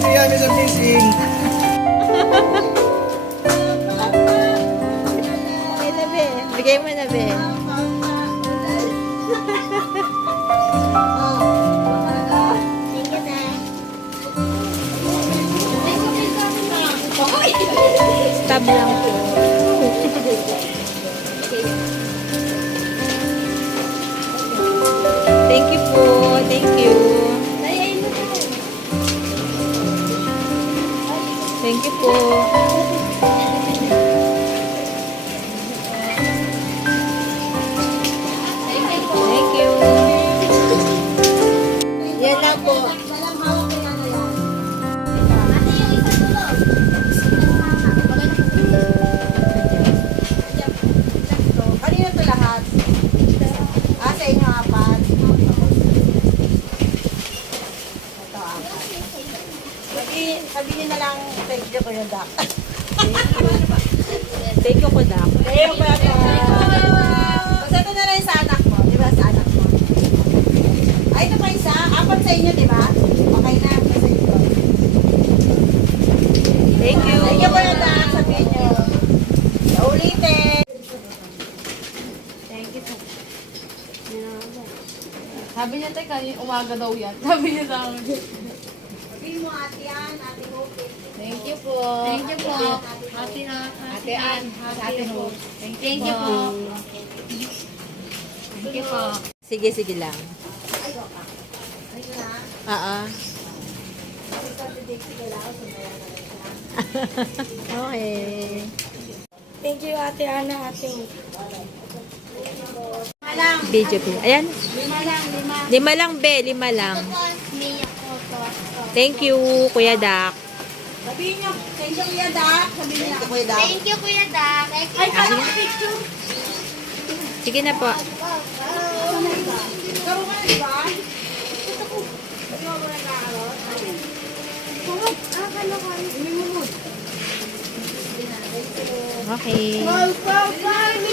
si Yami sa fishing. Ay, na, be. Bigay mo na, be. Stab lang po. Thank you po. Thank you. Thank you po. Thank you. Yan lang po. Kanina to lahat? Sa inyo apat? Ito apat. Sabihin na lang, thank you Kuya Dak. Thank you po, Doc. Thank you Kuya Dak. Basta ito na lang sa anak mo. Di ba sa anak mo? Ay, ito pa isa. Apat sa inyo, di ba? Okay na. Sa inyo. Thank you. Thank you Kuya Dak. Sabihin nyo. Ulitin. Sabi niya, teka, umaga daw yan. Sabi niya sa akin. Sabihin mo, ate Ann, ate Hope. Thank you po. Thank you po. Ate Ann. Ate Hope. Thank you po. Thank you po. Sige, sige lang. Ayun na. Oo. Okay. Thank you, Ate Ana, Ate Hope. Video po. Ayan. Lima lang. 5 lang, be. 5 lang. Thank you, Kuya Dak. Sabihin nyo, thank you Kuya Dak. Sabihin nyo, Kuya Dak. Thank you, Kuya Dak. Ay, kala ko picture. Sige na po. Garo ka na, di ba? Okay. Bye.